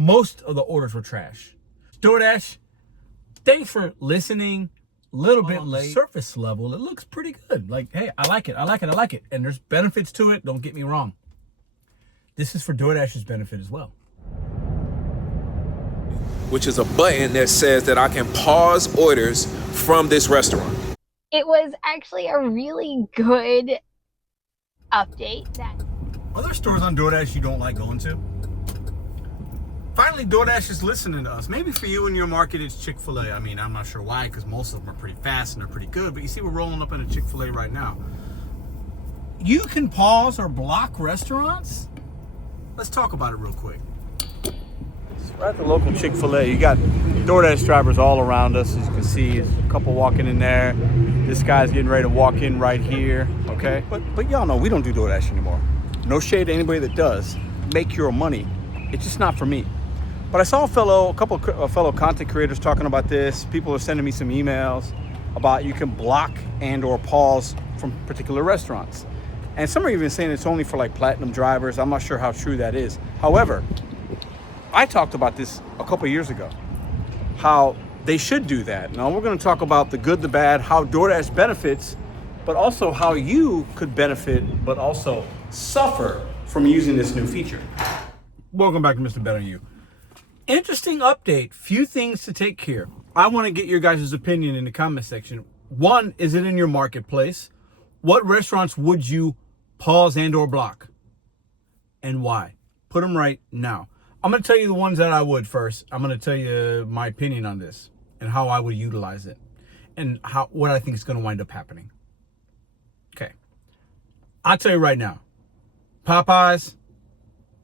most of the orders were trash. DoorDash, thanks for listening. A little bit late. Surface level, it looks pretty good. Like, hey, I like it. And there's benefits to it. Don't get me wrong. This is for DoorDash's benefit as well. Which is a button that says that I can pause orders from this restaurant. It was actually a really good update. Are there stores on DoorDash you don't like going to? Finally, DoorDash is listening to us. Maybe for you in your market, it's Chick-fil-A. I mean, I'm not sure why, because most of them are pretty fast and they're pretty good. But you see, we're rolling up in a Chick-fil-A right now. You can pause or block restaurants? Let's talk about it real quick. We're at the local Chick-fil-A. You got DoorDash drivers all around us. As you can see, there's a couple walking in there. This guy's getting ready to walk in right here, okay? But y'all know we don't do DoorDash anymore. No shade to anybody that does. Make your money. It's just not for me. But I saw a couple of fellow content creators talking about this. People are sending me some emails about you can block and or pause from particular restaurants. And some are even saying it's only for like platinum drivers. I'm not sure how true that is. However, I talked about this a couple of years ago, how they should do that. Now we're going to talk about the good, the bad, how DoorDash benefits, but also how you could benefit, but also suffer from using this new feature. Welcome back to Mr.BetonYou. Interesting update. Few things to take care. I want to get your guys' opinion in the comment section. One, is it in your marketplace? What restaurants would you pause and or block? And why? Put them right now. I'm going to tell you the ones that I would first. I'm going to tell you my opinion on this and how I would utilize it and what I think is going to wind up happening. Okay. I'll tell you right now. Popeyes,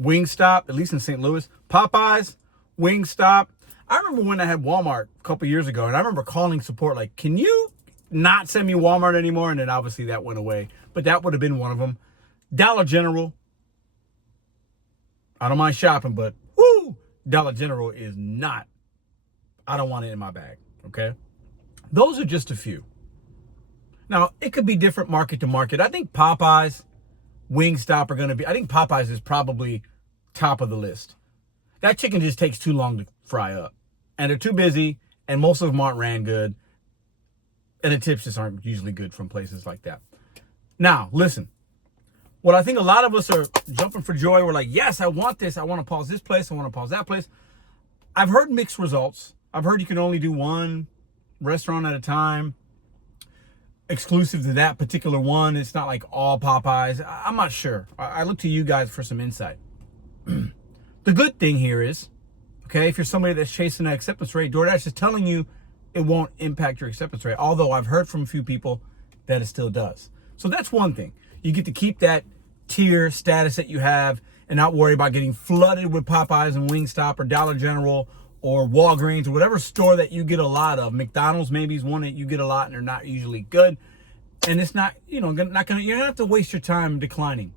Wingstop, at least in St. Louis, Popeyes, Wingstop. I remember when I had Walmart a couple years ago, and I remember calling support like, can you not send me Walmart anymore? And then obviously that went away, but that would have been one of them. Dollar General. I don't mind shopping, but woo, Dollar General is not. I don't want it in my bag, okay? Those are just a few. Now, it could be different market to market. I think Popeyes, Wingstop are going to be, I think Popeyes is probably top of the list. That chicken just takes too long to fry up. And they're too busy, and most of them aren't ran good. And the tips just aren't usually good from places like that. Now, listen. What I think a lot of us are jumping for joy. We're like, yes, I want this. I want to pause this place. I want to pause that place. I've heard mixed results. I've heard you can only do one restaurant at a time, exclusive to that particular one. It's not like all Popeyes. I'm not sure. I look to you guys for some insight. The good thing here is, okay, if you're somebody that's chasing that acceptance rate, DoorDash is telling you it won't impact your acceptance rate. Although I've heard from a few people that it still does. So that's one thing. You get to keep that tier status that you have and not worry about getting flooded with Popeyes and Wingstop or Dollar General or Walgreens or whatever store that you get a lot of. McDonald's maybe is one that you get a lot and they're not usually good. And it's not, you're not going to have to waste your time declining.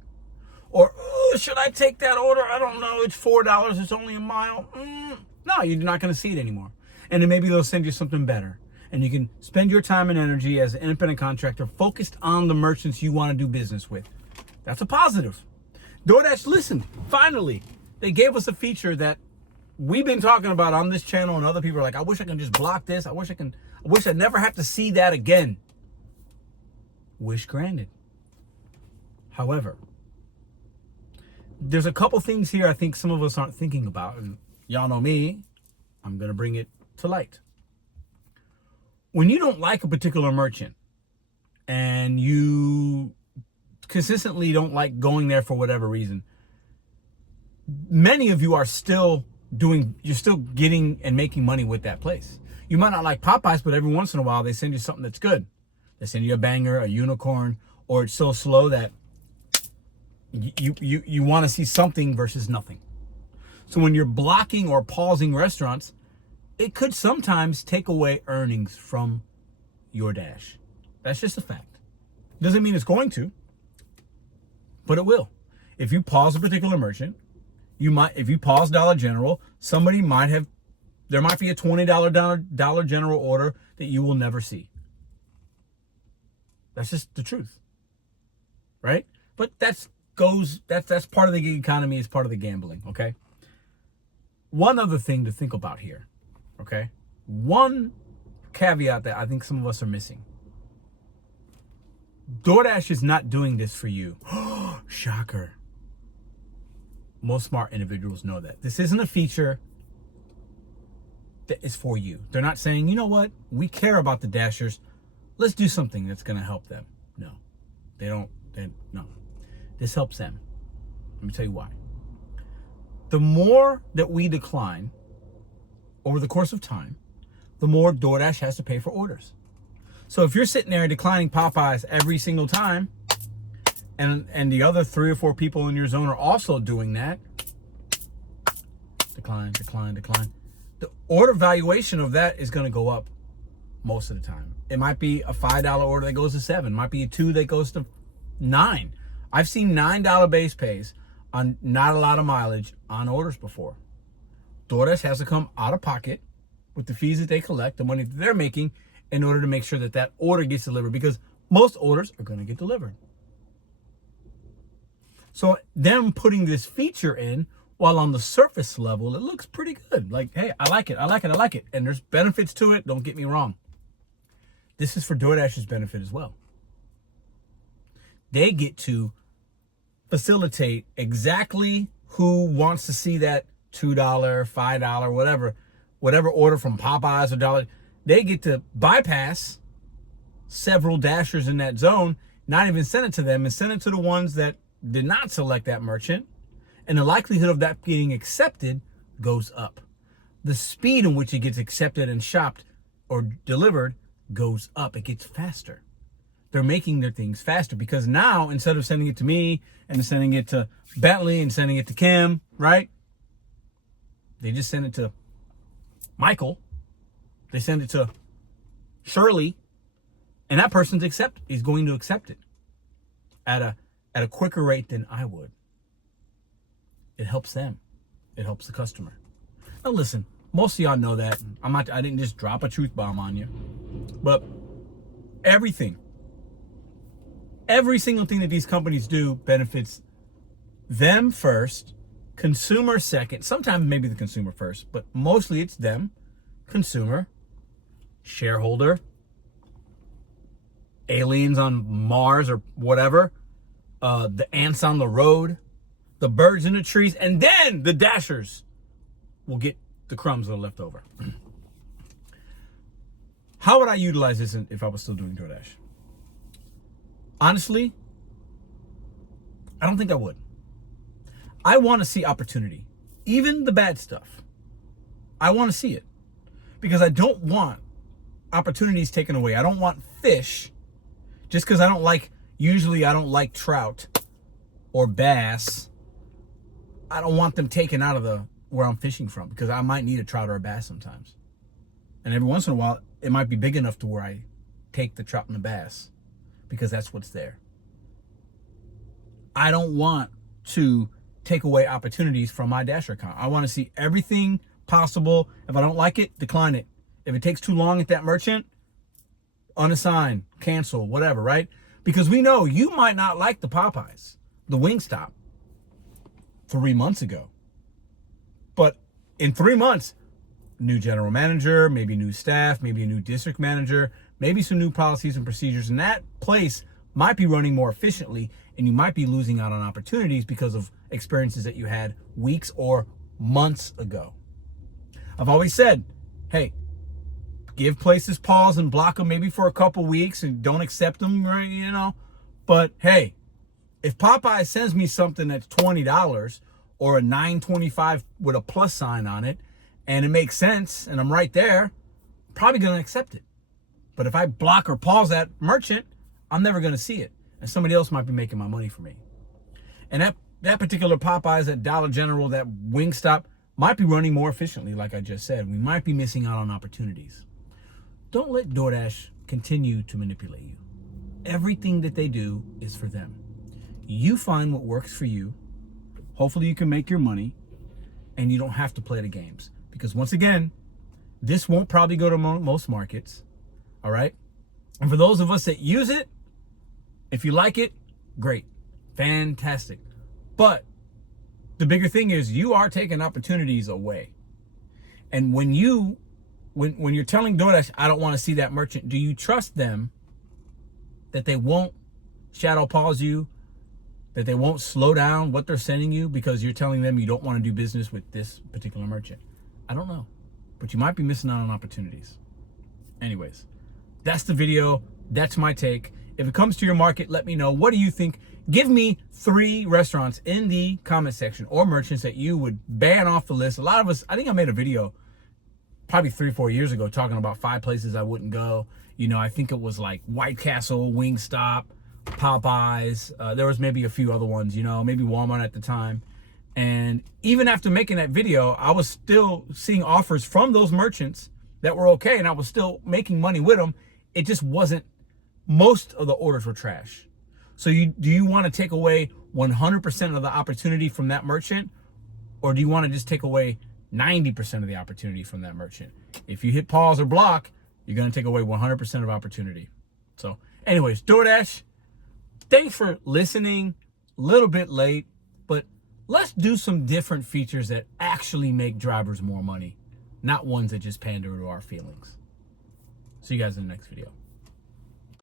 Or, oh, should I take that order? I don't know. It's $4. It's only a mile. No, you're not going to see it anymore. And then maybe they'll send you something better. And you can spend your time and energy as an independent contractor focused on the merchants you want to do business with. That's a positive. DoorDash listened. Finally, they gave us a feature that we've been talking about on this channel, and other people are like, I wish I can just block this. I wish I never have to see that again. Wish granted. However, there's a couple things here I think some of us aren't thinking about, and y'all know me. I'm going to bring it to light. When you don't like a particular merchant and you consistently don't like going there for whatever reason, many of you are still you're still getting and making money with that place. You might not like Popeyes, but every once in a while they send you something that's good. They send you a banger, a unicorn, or it's so slow that you want to see something versus nothing. So when you're blocking or pausing restaurants, it could sometimes take away earnings from your dash. That's just a fact. Doesn't mean it's going to, but it will. If you pause a particular merchant, if you pause Dollar General, there might be a $20 Dollar General order that you will never see. That's just the truth, right? But that's part of the gig economy. It's part of the gambling, okay? one other thing to think about here, okay? One caveat that I think some of us are missing. DoorDash is not doing this for you. Shocker. Most smart individuals know that. This isn't a feature that is for you. They're not saying, you know what? We care about the Dashers. Let's do something that's going to help them. No. They don't. No. This helps them. Let me tell you why. The more that we decline over the course of time, the more DoorDash has to pay for orders. So if you're sitting there declining Popeyes every single time, and the other 3 or 4 people in your zone are also doing that, decline. The order valuation of that is going to go up most of the time. It might be a $5 order that goes to $7. It might be a $2 that goes to $9. I've seen $9 base pays on not a lot of mileage on orders before. DoorDash has to come out of pocket with the fees that they collect, the money that they're making, in order to make sure that that order gets delivered, because most orders are going to get delivered. So them putting this feature in, while on the surface level, it looks pretty good. Like, hey, I like it. And there's benefits to it. Don't get me wrong. This is for DoorDash's benefit as well. They get to facilitate exactly who wants to see that $2, $5, whatever order from Popeyes or Dollar. They get to bypass several Dashers in that zone, not even send it to them, and send it to the ones that did not select that merchant. And the likelihood of that getting accepted goes up. The speed in which it gets accepted and shopped or delivered goes up. It gets faster. They're making their things faster, because now, instead of sending it to me and sending it to Bentley and sending it to Kim, right? They just send it to Michael. They send it to Shirley, and that person's is going to accept it at a quicker rate than I would. It helps them. It helps the customer. Now listen, most of y'all know that. I didn't just drop a truth bomb on you. But every single thing that these companies do benefits them first, consumer second, sometimes maybe the consumer first, but mostly it's them, consumer, shareholder, aliens on Mars or whatever, the ants on the road, the birds in the trees, and then the Dashers will get the crumbs that are left over. How would I utilize this if I was still doing DoorDash? Honestly, I don't think I would. I want to see opportunity. Even the bad stuff. I want to see it. Because I don't want opportunities taken away. I don't want fish, just because I don't like trout or bass. I don't want them taken out of where I'm fishing from, because I might need a trout or a bass sometimes. And every once in a while, it might be big enough to where I take the trout and the bass, because that's what's there. I don't want to take away opportunities from my Dasher account. I want to see everything possible. If I don't like it, decline it. If it takes too long at that merchant, unassign, cancel, whatever, right? Because we know you might not like the Popeyes, the Wingstop, 3 months ago. But in 3 months, new general manager, maybe new staff, maybe a new district manager, maybe some new policies and procedures, and that place might be running more efficiently, and you might be losing out on opportunities because of experiences that you had weeks or months ago. I've always said, hey, give places pause and block them maybe for a couple weeks and don't accept them, right? You know, but hey, if Popeye sends me something that's $20 or a $9.25 with a plus sign on it, and it makes sense, and I'm right there, I'm probably going to accept it. But if I block or pause that merchant, I'm never going to see it. And somebody else might be making my money for me. And that particular Popeyes, that Dollar General, that Wingstop might be running more efficiently, like I just said. We might be missing out on opportunities. Don't let DoorDash continue to manipulate you. Everything that they do is for them. You find what works for you. Hopefully you can make your money, and you don't have to play the games. Because once again, this won't probably go to most markets. All right? And for those of us that use it, if you like it, great. Fantastic. But the bigger thing is you are taking opportunities away. And when you're telling DoorDash, I don't want to see that merchant, do you trust them that they won't shadow pause you, that they won't slow down what they're sending you because you're telling them you don't want to do business with this particular merchant? I don't know, but you might be missing out on opportunities. Anyways, that's the video. That's my take. If it comes to your market, let me know. What do you think? Give me 3 restaurants in the comment section or merchants that you would ban off the list. A lot of us, I think I made a video probably 3-4 years ago talking about 5 places I wouldn't go. You know, I think it was like White Castle, Wingstop, Popeyes. There was maybe a few other ones, you know, maybe Walmart at the time. And even after making that video, I was still seeing offers from those merchants that were okay, and I was still making money with them. It just wasn't, most of the orders were trash. So do you want to take away 100% of the opportunity from that merchant, or do you want to just take away 90% of the opportunity from that merchant? If you hit pause or block, you're going to take away 100% of opportunity. So anyways, DoorDash, thanks for listening. A little bit late, but let's do some different features that actually make drivers more money, not ones that just pander to our feelings. See you guys in the next video.